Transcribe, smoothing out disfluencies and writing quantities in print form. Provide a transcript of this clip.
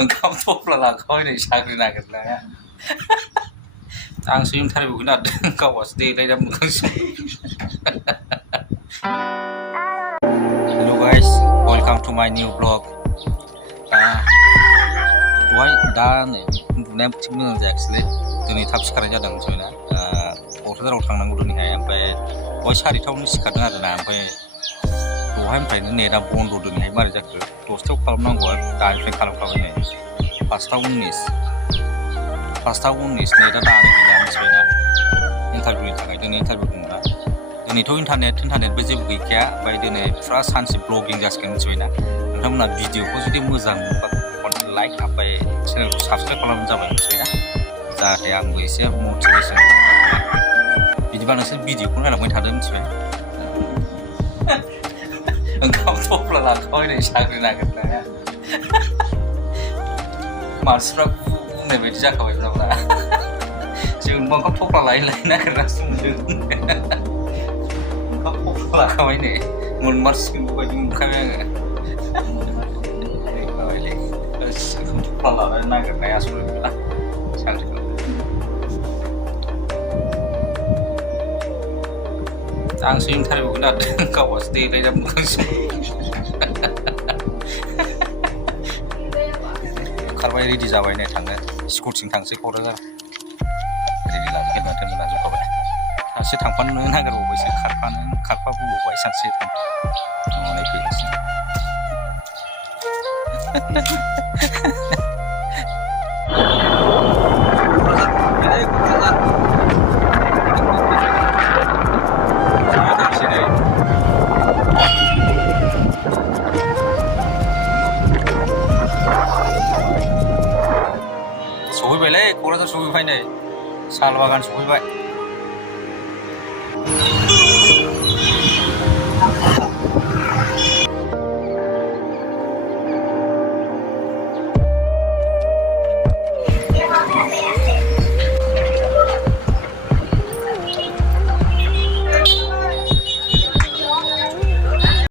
ओंखाम थफ्ला लांखाबाय नै साख्रि नागिरनाया आंसो इन्टारभिउ होनांदों गावहासो देलायना मोखांसो हेल' गाइस वेलकाम टु माय निउ ब्लग दहाय दा नै उन्दुनाया थिग मोजां जायाखिसैलै दिनै थाब सिखारनाय जादों मिथिबायना क'क्राझाराव थांनांगौ दिनैहाय ओमफ्राय दहाय 4टायावनो सिखारदों आरोना ओमफ्राय दहायनिफ्रायनो नेटआ बन्द' दिनैहाय मारै जाखो 10टायाव खालामनांगौ आरो दानिफ्राय खालामखाबाय नै 5टा 19 नेटआ दानो गैला मिथिबायना इन्टारभिउनि थाखाय दिनै इन्टारभिउ दंना दिनैथ' इन्टारनेटबो जेबो गैखाया ओमफ्राय दिनै फुरा सानसे ब्लगिं जासिगोन मिथिबायना नोंथांमोना भिडिअखौ जुदि मोजां मोनोबा लाइक ओमफ्राय चेनेलखौ साबसक्राइब खालामबानो जाबाय मिथिबायना जाहाथे आंबो एसे मटिभेसन बिदिबा नोंसोर भिडिअखौ नायलांबाय थादो मिथिबाय ओंखाम थफ्ला लांखाबाय नै साख्रि नागिरनाया मानसिफ्रा बुंनाय बायदि जाखाबायब्रा जोंबो ओंखाम थफ्ला लायै नागिरनासो मोनदों ओंखाम थफ्ला लाखाबाय नै मोनमारसिगोन बायदि मोनखाबाय आङो थफ्ला लानानै नागिरनाया आसलि गैला साख्रिखौ आंसो इन्टारभिउ होनांदों गावहासो देलायना मोखांसो ओंखारबाय रेडि जाबाय नै थांनो स्कुलथिं थांसै क'क्राझार रेडि लानो हेलमेट होनना जोबखाबाय सासे थांफानो नागिरबावबायसो खारफाबोबावबाय सानसे थांनानै फैगासिनो सहैबायलै क'क्राझार सहैबाय नै साल बागान सहैबाय